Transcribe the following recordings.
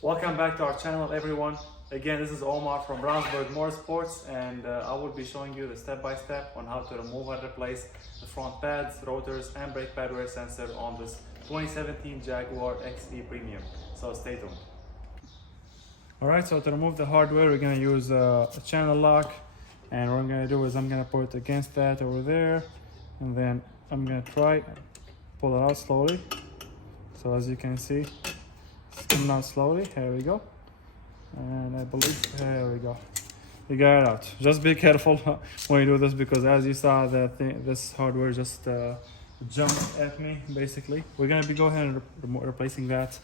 Welcome back to our channel, everyone. Again, this is Omar from Brownsburg Motorsports, and I will be showing you the step-by-step on how to remove and replace the front pads, rotors, and brake pad wear sensor on this 2017 Jaguar XE Premium. So stay tuned. Alright, so to remove the hardware, we're going to use a channel lock, and what I'm going to do is I'm going to put it against that over there, and then I'm going to try pull it out slowly. So as you can see, it's coming out slowly. Here we go. And I believe, there we go. You got it out. Just be careful when you do this, because as you saw, this hardware just jumped at me, basically. We're going to be go ahead and replacing that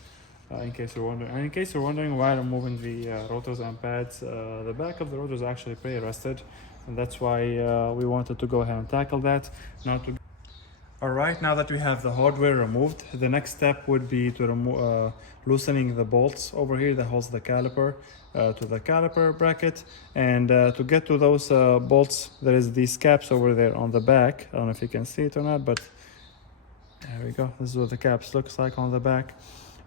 in case you're wondering. And in case you're wondering why I'm removing the rotors and pads, the back of the rotor is actually pretty rusted, and that's why we wanted to go ahead and tackle that. Alright, now that we have the hardware removed, the next step would be to remove loosening the bolts over here that holds the caliper to the caliper bracket. And to get to those bolts, there is these caps over there on the back. I don't know if you can see it or not, but there we go. This is what the caps looks like on the back.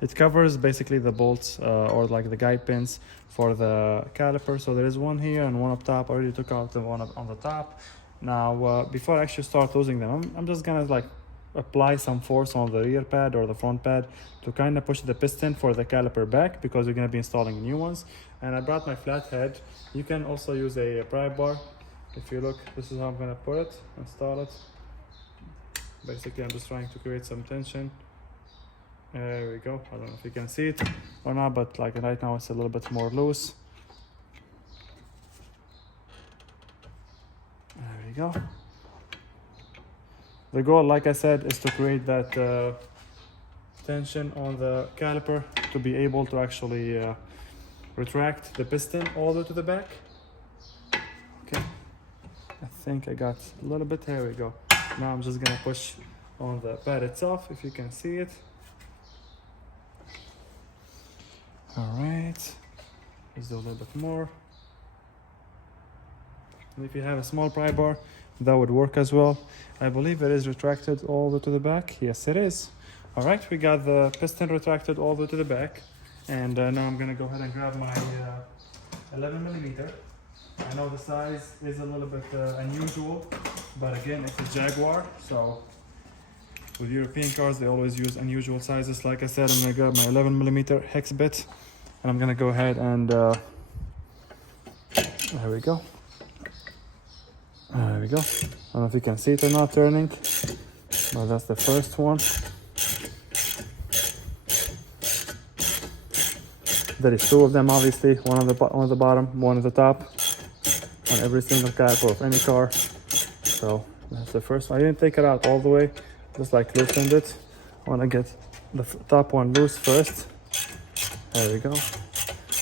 It covers basically the bolts or like the guide pins for the caliper. So there is one here and one up top. I already took out the one on the top. Now, before I actually start losing them, I'm just gonna like apply some force on the rear pad or the front pad to kind of push the piston for the caliper back, because we're gonna be installing new ones. And I brought my flathead. You can also use a pry bar. If you look, this is how I'm gonna put it, install it. Basically, I'm just trying to create some tension. There we go. I don't know if you can see it or not, but like right now it's a little bit more loose. There we go. The goal, like I said, is to create that tension on the caliper to be able to actually retract the piston all the way to the back. Okay, I think I got a little bit. Here we go. Now I'm just gonna push on the pad itself, if you can see it. All right, let's do a little bit more. And if you have a small pry bar, that would work as well. I believe it is retracted all the way to the back. Yes, it is. All right, we got the piston retracted all the way to the back. And now I'm gonna go ahead and grab my 11mm. I know the size is a little bit unusual, but again, it's a Jaguar. So with European cars, they always use unusual sizes. Like I said, I'm gonna grab my 11mm hex bit, and I'm gonna go ahead and there we go. There we go. I don't know if you can see it or not turning, but that's the first one. There is two of them, obviously, one on the bottom, one at the top, on every single caliper of any car. So that's the first one. I didn't take it out all the way, just like loosened it. I want to get the top one loose first. There we go.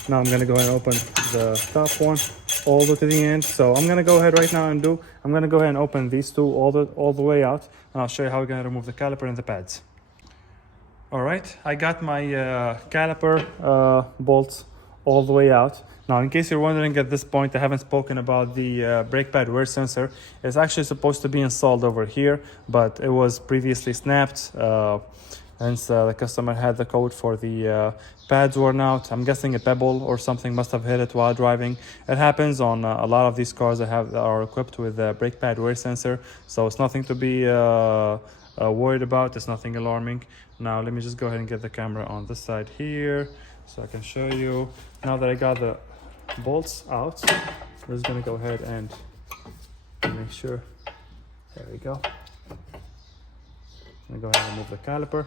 Now I'm gonna go ahead and open the top one all the way to the end. So I'm gonna go ahead right now and I'm gonna go ahead and open these two all the way out, and I'll show you how we're gonna remove the caliper and the pads. All right, I got my caliper bolts all the way out. Now, in case you're wondering at this point, I haven't spoken about the brake pad wear sensor. It's actually supposed to be installed over here, but it was previously snapped. Hence, the customer had the code for the pads worn out. I'm guessing a pebble or something must have hit it while driving. It happens on a lot of these cars that are equipped with a brake pad wear sensor, so it's nothing to be worried about. It's nothing alarming. Now, let me just go ahead and get the camera on this side here so I can show you. Now that I got the bolts out, I'm just gonna go ahead and make sure. There we go. I'm gonna go ahead and remove the caliper.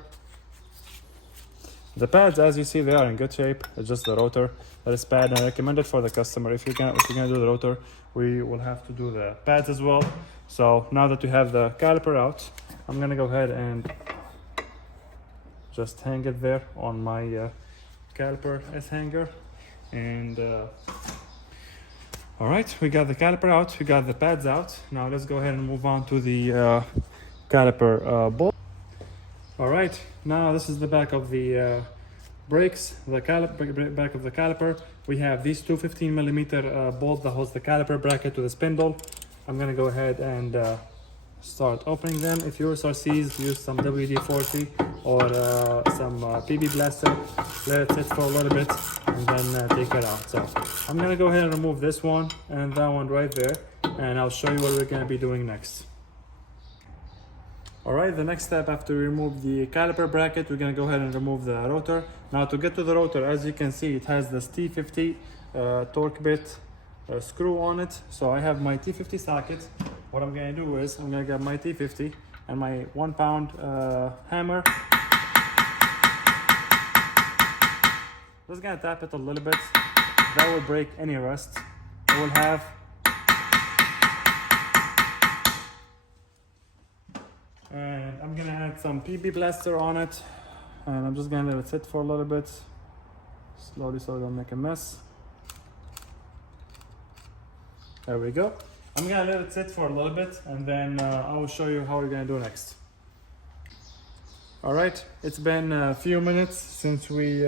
The pads, as you see, they are in good shape. It's just the rotor that is bad, and I recommend it for the customer. If you're gonna do the rotor, we will have to do the pads as well. So now that we have the caliper out, I'm gonna go ahead and just hang it there on my caliper S-hanger. And all right, we got the caliper out, we got the pads out. Now let's go ahead and move on to the caliper bolt. All right, now this is the back of the brakes, the back of the caliper. We have these two 15mm bolts that holds the caliper bracket to the spindle. I'm gonna go ahead and start opening them. If yours are seized, use some WD-40 or some PB blaster, let it sit for a little bit, and then take it out. So I'm gonna go ahead and remove this one and that one right there, and I'll show you what we're gonna be doing next. Alright, the next step after we remove the caliper bracket, we're gonna go ahead and remove the rotor. Now to get to the rotor, as you can see, it has this T50 torque bit screw on it. So I have my T50 socket. What I'm gonna do is I'm gonna get my T50 and my 1 pound hammer. Just gonna tap it a little bit. That will break any rust it will have. And I'm gonna add some PB blaster on it, and I'm just gonna let it sit for a little bit, slowly, so I don't make a mess. There we go. I'm gonna let it sit for a little bit, and then I will show you how we're gonna do next. All right, it's been a few minutes since we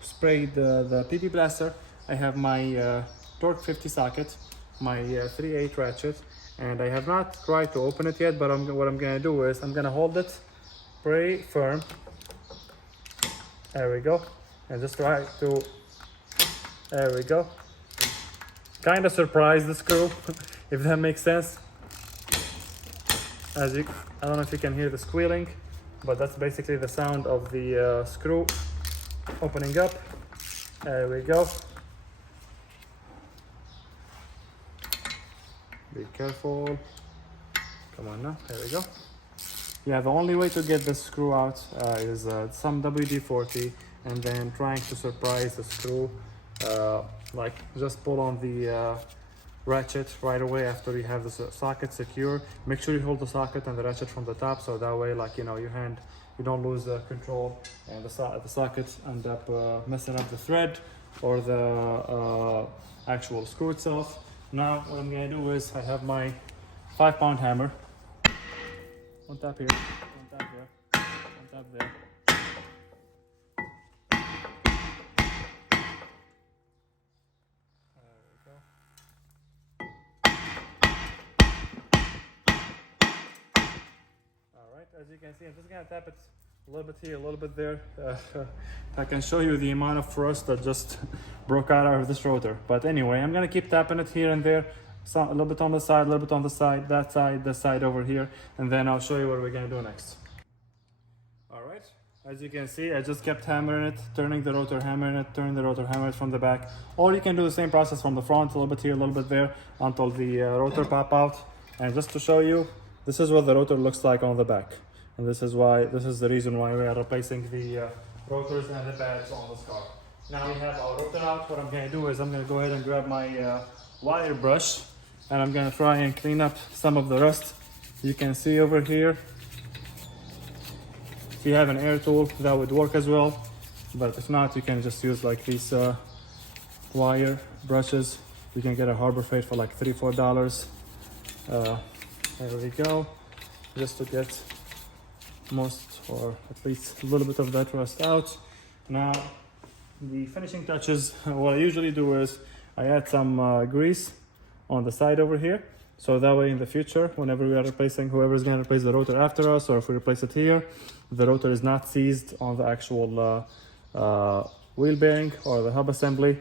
sprayed the PB blaster. I have my torque 50 socket, my 3/8 ratchet, and I have not tried to open it yet, but what I'm gonna do is I'm gonna hold it pretty firm. There we go. And just try to, there we go. Kind of surprise the screw, if that makes sense. I don't know if you can hear the squealing, but that's basically the sound of the screw opening up. There we go. Be careful. Come on now, there we go. Yeah, the only way to get the screw out is some WD-40 and then trying to surprise the screw. Like just pull on the ratchet right away after you have the socket secure. Make sure you hold the socket and the ratchet from the top, so that way, like, you know, you don't lose control, and the sockets end up messing up the thread or the actual screw itself. Now what I'm gonna do is I have my 5 pound hammer. One tap here, one tap there, one tap there. There we go. Alright, as you can see, I'm just gonna tap it a little bit here, a little bit there. I can show you the amount of rust that just broke out of this rotor. But anyway, I'm gonna keep tapping it here and there. So a little bit on the side, a little bit on the side, that side, this side over here, and then I'll show you what we're gonna do next. Alright, as you can see, I just kept hammering it, turning the rotor, hammering it, turning the rotor, hammering it from the back. Or you can do the same process from the front, a little bit here, a little bit there, until the rotor pop out. And just to show you, this is what the rotor looks like on the back. And this is the reason why we are replacing the rotors and the pads on this car. Now we have our rotor out. What I'm gonna do is I'm gonna go ahead and grab my wire brush, and I'm gonna try and clean up some of the rust. You can see over here, if you have an air tool, that would work as well. But if not, you can just use like these wire brushes. You can get a Harbor Freight for like $3-4. There we go. Just to get most, or at least a little bit of that rust out. Now, the finishing touches, what I usually do is I add some grease on the side over here, so that way in the future, whenever we are replacing, whoever is going to replace the rotor after us, or if we replace it here, the rotor is not seized on the actual wheel bearing or the hub assembly.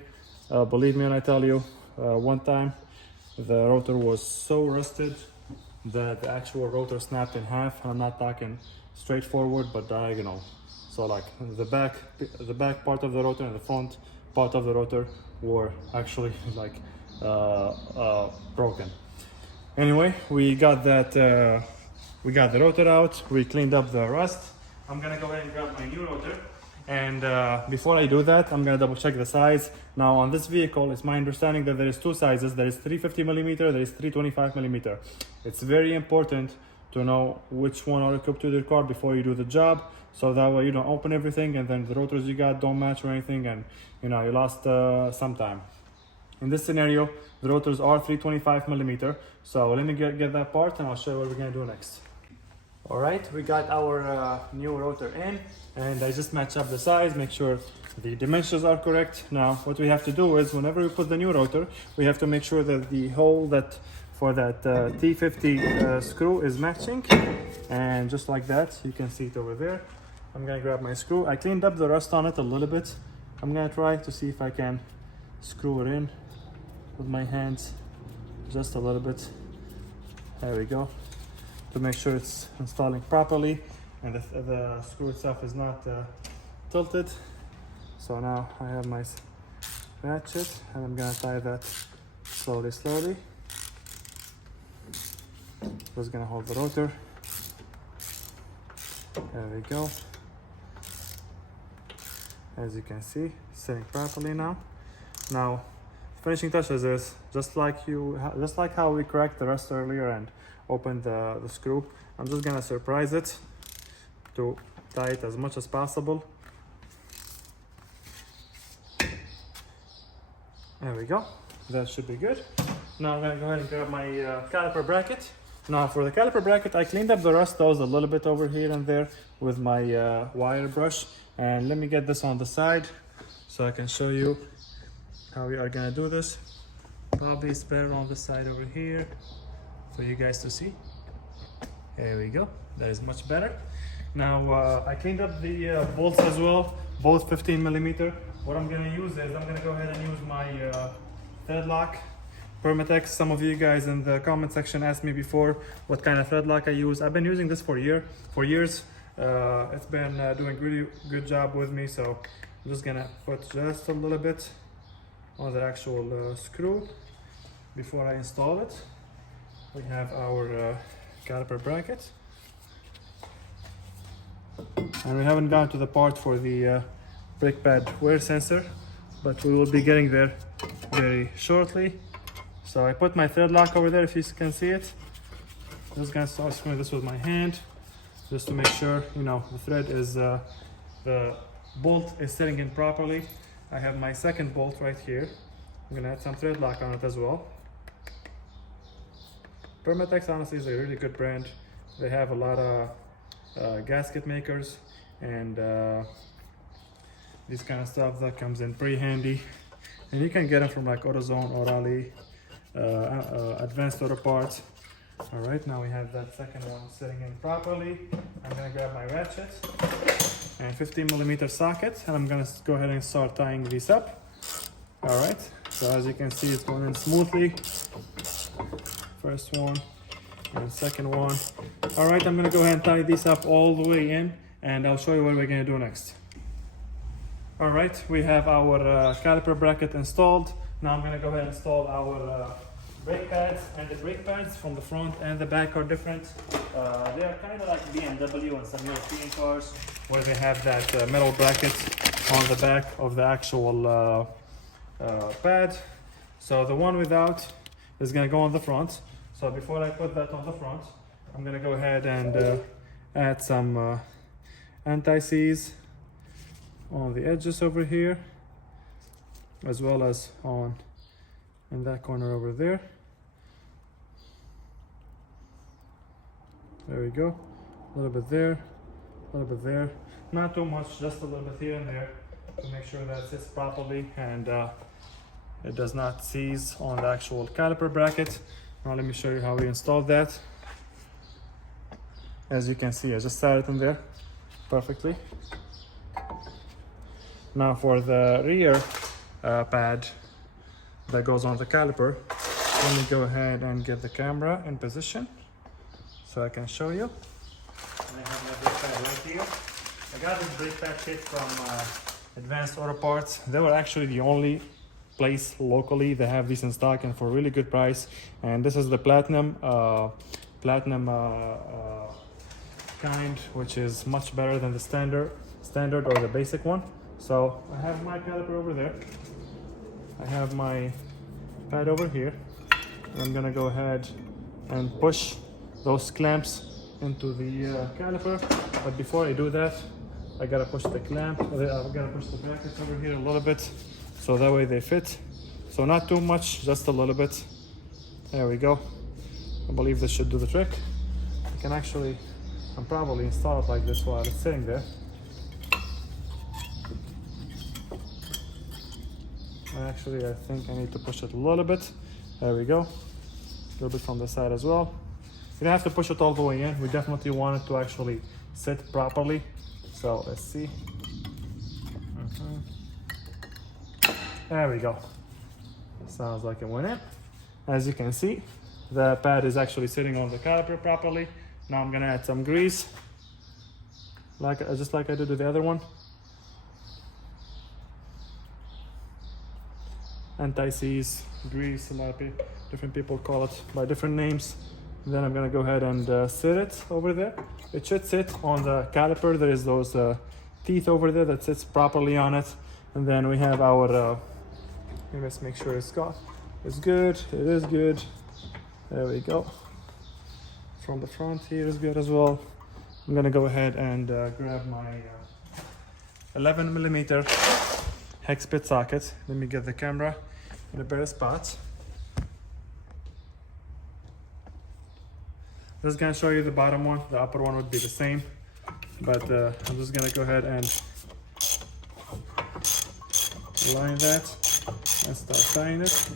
Believe me when I tell you, one time the rotor was so rusted that the actual rotor snapped in half. I'm not talking straight forward, but diagonal. So like the back part of the rotor and the front part of the rotor were actually like broken. Anyway, we got the rotor out. We cleaned up the rust. I'm gonna go ahead and grab my new rotor. And before I do that, I'm gonna double check the size. Now on this vehicle, it's my understanding that there is two sizes. There is 350mm, there is 325mm. It's very important to know which one are equipped to your car before you do the job, so that way you don't open everything and then the rotors you got don't match or anything, and you know you lost some time. In this scenario, the rotors are 325mm. So let me get that part and I'll show you what we're gonna do next. All right, we got our new rotor in, and I just match up the size, make sure the dimensions are correct. Now, what we have to do is whenever we put the new rotor, we have to make sure that the hole for that T50 screw is matching, and just like that, you can see it over there. I'm gonna grab my screw. I cleaned up the rust on it a little bit. I'm gonna try to see if I can screw it in with my hands just a little bit. There we go, to make sure it's installing properly and the screw itself is not tilted. So now I have my ratchet and I'm gonna tie that slowly. Just gonna hold the rotor. There we go. As you can see, it's sitting properly now. Now, finishing touches is just like how we cracked the rust earlier and opened the screw. I'm just gonna surprise it to tie it as much as possible. There we go. That should be good. Now I'm gonna go ahead and grab my caliper bracket. Now for the caliper bracket, I cleaned up the rust that was a little bit over here and there with my wire brush. And let me get this on the side so I can show you how we are gonna do this. Probably it's better on the side over here for you guys to see. There we go, that is much better. Now I cleaned up the bolts as well, both 15mm. What I'm gonna use is I'm gonna go ahead and use my thread lock Permatex. Some of you guys in the comment section asked me before what kind of thread lock I use. I've been using this for years. It's been doing really good job with me, so I'm just gonna put just a little bit on the actual screw before I install it. We have our caliper bracket, and we haven't gone to the part for the brake pad wear sensor, but we will be getting there very shortly. So I put my thread lock over there, if you can see it. I'm just gonna start screwing this with my hand, just to make sure, you know, the thread is, the bolt is sitting in properly. I have my second bolt right here. I'm gonna add some thread lock on it as well. Permatex honestly is a really good brand. They have a lot of gasket makers and this kind of stuff that comes in pretty handy. And you can get them from like AutoZone or Ali, Advanced Auto Parts. All right, now we have that second one sitting in properly. I'm gonna grab my ratchet and 15mm socket, and I'm gonna go ahead and start tying these up. All right, so as you can see, it's going in smoothly. First one and second one. All right, I'm gonna go ahead and tie these up all the way in, and I'll show you what we're gonna do next. All right, we have our caliper bracket installed. Now I'm gonna go ahead and install our brake pads, and the brake pads from the front and the back are different. They are kind of like BMW and some European cars where they have that metal bracket on the back of the actual pad. So the one without is gonna go on the front. So before I put that on the front, I'm gonna go ahead and add some anti-seize on the edges over here, as well as in that corner over there. There we go. A little bit there, a little bit there. Not too much, just a little bit here and there to make sure that it sits properly and it does not seize on the actual caliper bracket. Now let me show you how we installed that. As you can see, I just set it in there perfectly. Now for the rear pad that goes on the caliper, let me go ahead and get the camera in position so I can show you. I have my brake pad right here. I got this brake pad kit from Advanced Auto Parts. They were actually the only place locally that have these in stock and for a really good price. And this is the platinum kind, which is much better than the standard or the basic one. So I have my caliper over there. I have my pad over here. I'm gonna go ahead and push those clamps into the caliper. But before I do that, I gotta push the clamp. I gotta push the brackets over here a little bit, so that way they fit. So not too much, just a little bit. There we go. I believe this should do the trick. I can actually, I'll probably install it like this while it's sitting there. Actually, I think I need to push it a little bit. There we go. A little bit from the side as well. You don't have to push it all the way in. We definitely want it to actually sit properly. So let's see. There we go. Sounds like it went in. As you can see, the pad is actually sitting on the caliper properly. Now I'm gonna add some grease, just like I did with the other one. Anti-seize grease, a lot of different people call it by different names. And then I'm gonna go ahead and sit it over there. It should sit on the caliper. There is those teeth over there that sits properly on it. And then we have our, let's make sure it's good. It is good. There we go. From the front here is good as well. I'm gonna go ahead and grab my 11mm hex bit socket. Let me get the camera in a better spot. This is gonna show you the bottom one. The upper one would be the same, but I'm just gonna go ahead and line that and start tying it.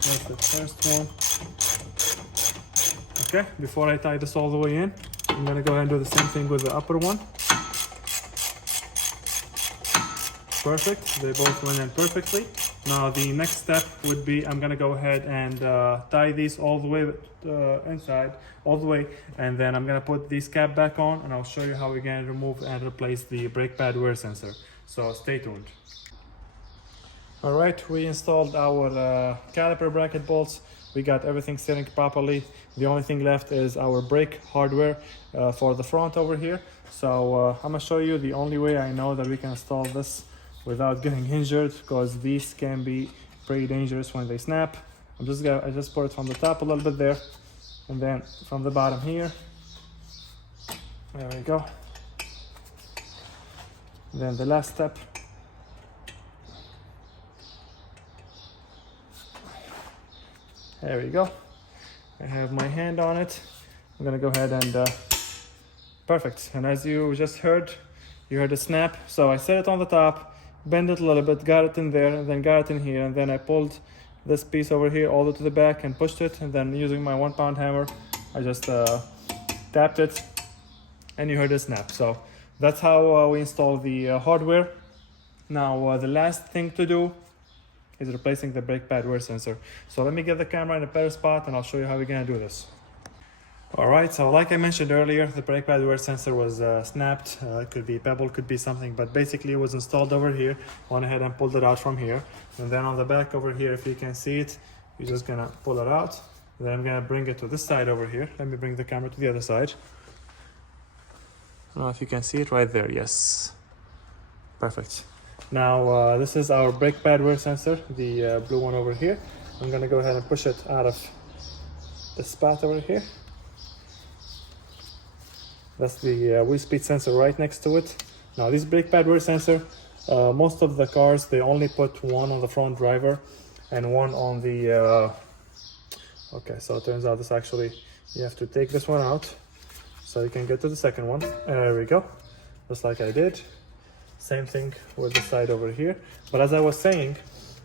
That's the first one. Okay, before I tie this all the way in, I'm gonna go ahead and do the same thing with the upper one. Perfect, they both went in perfectly. Now the next step would be I'm gonna go ahead and tie these all the way inside, all the way, and then I'm gonna put this cap back on and I'll show you how we're gonna remove and replace the brake pad wear sensor. So stay tuned. All right, we installed our caliper bracket bolts. We got everything sitting properly. The only thing left is our brake hardware for the front over here. So I'm gonna show you the only way I know that we can install this without getting injured, because these can be pretty dangerous when they snap. I just put it from the top a little bit there, and then from the bottom here. There we go. Then the last step. There we go. I have my hand on it. I'm gonna go ahead and perfect. And as you just heard, you heard a snap. So I set it on the top, bend it a little bit, got it in there, and then got it in here, and then I pulled this piece over here all the way to the back and pushed it, and then using my 1-pound hammer, I just tapped it, and you heard a snap. So that's how we install the hardware. Now the last thing to do is replacing the brake pad wear sensor. So let me get the camera in a better spot and I'll show you how we're gonna do this. All right, so like I mentioned earlier, the brake pad wear sensor was snapped. It could be a pebble, could be something, but basically it was installed over here. Went ahead and pulled it out from here. And then on the back over here, if you can see it, you're just gonna pull it out. And then I'm gonna bring it to this side over here. Let me bring the camera to the other side. I don't know if you can see it right there, yes. Perfect. Now this is our brake pad wear sensor, the blue one over here. I'm gonna go ahead and push it out of the spot over here. That's the wheel speed sensor right next to it. Now this brake pad wear sensor, most of the cars, they only put one on the front driver and one on the, okay, so it turns out this actually, you have to take this one out so you can get to the second one. There we go, just like I did. Same thing with the side over here. But as I was saying,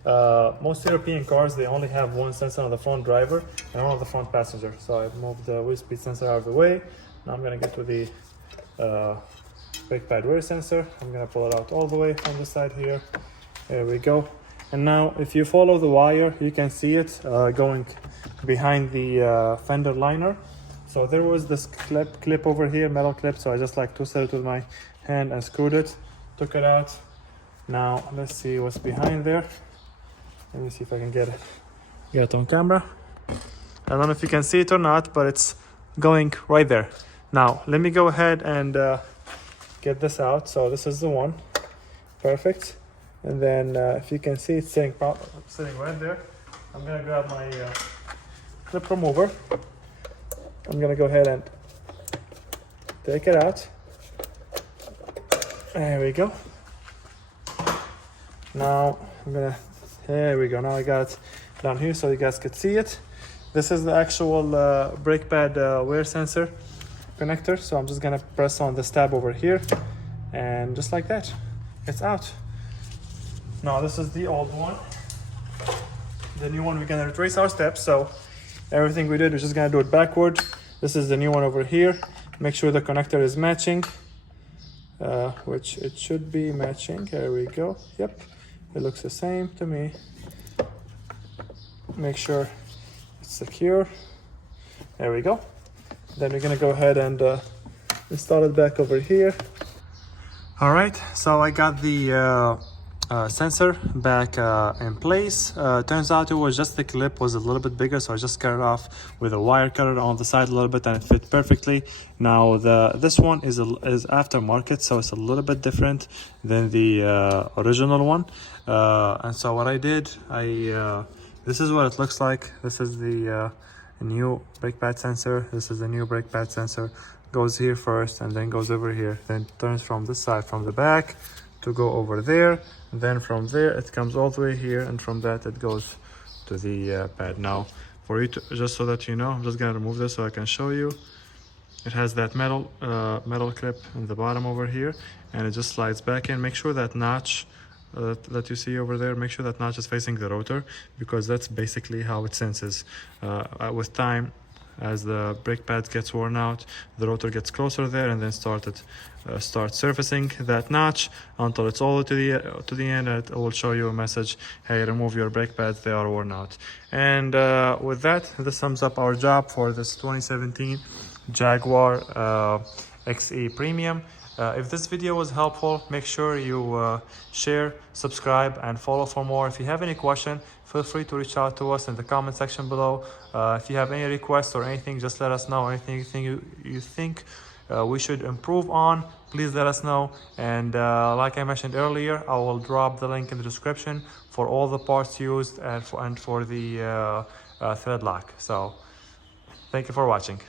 most European cars, they only have one sensor on the front driver and one on the front passenger. So I moved the wheel speed sensor out of the way. Now I'm gonna get to the brake pad wear sensor. I'm gonna pull it out all the way on the side here. There we go. And now if you follow the wire, you can see it going behind the fender liner. So there was this clip over here, metal clip. So I just like twisted it with my hand and screwed it. Took it out. Now let's see what's behind there. Let me see if I can get it on camera. I don't know if you can see it or not, but it's going right there. Now let me go ahead and get this out. So this is the one. Perfect. And then if you can see, it's sitting right there. I'm gonna grab my clip remover. I'm gonna go ahead and take it out. There we go. Now there we go. Now I got it down here so you guys could see it. This is the actual brake pad wear sensor connector. So I'm just gonna press on this tab over here, and just like that, it's out. Now this is the old one. The new one, we're gonna retrace our steps. So everything we did, we're just gonna do it backward. This is the new one over here. Make sure the connector is matching. which it should be matching. Here we go. Yep, it looks the same to me. Make sure it's secure. There we go. Then we're gonna go ahead and install it back over here. All right, so I got the sensor back in place. Turns out it was just the clip was a little bit bigger, so I just cut it off with a wire cutter on the side a little bit, and it fit perfectly. Now this one is aftermarket, so it's a little bit different than the original one. And so what I did, this is what it looks like. This is the new brake pad sensor. This is the new brake pad sensor. Goes here first and then goes over here, then turns from this side, from the back, to go over there. And then from there it comes all the way here, and from that it goes to the pad. Now for you to, just so that you know, I'm just gonna remove this so I can show you. It has that metal clip in the bottom over here, and it just slides back in. Make sure that notch that you see over there, make sure that notch is facing the rotor, because that's basically how it senses. With time, as the brake pad gets worn out, the rotor gets closer there, and then starts surfacing that notch until it's all to the end, and it will show you a message, hey, remove your brake pads, they are worn out. And with that, this sums up our job for this 2017 Jaguar XE Premium. If this video was helpful, make sure you share, subscribe, and follow for more. If you have any question, feel free to reach out to us in the comment section below. If you have any requests or anything, just let us know. Anything you think we should improve on, please let us know. And like I mentioned earlier, I will drop the link in the description for all the parts used and for the thread lock. So thank you for watching.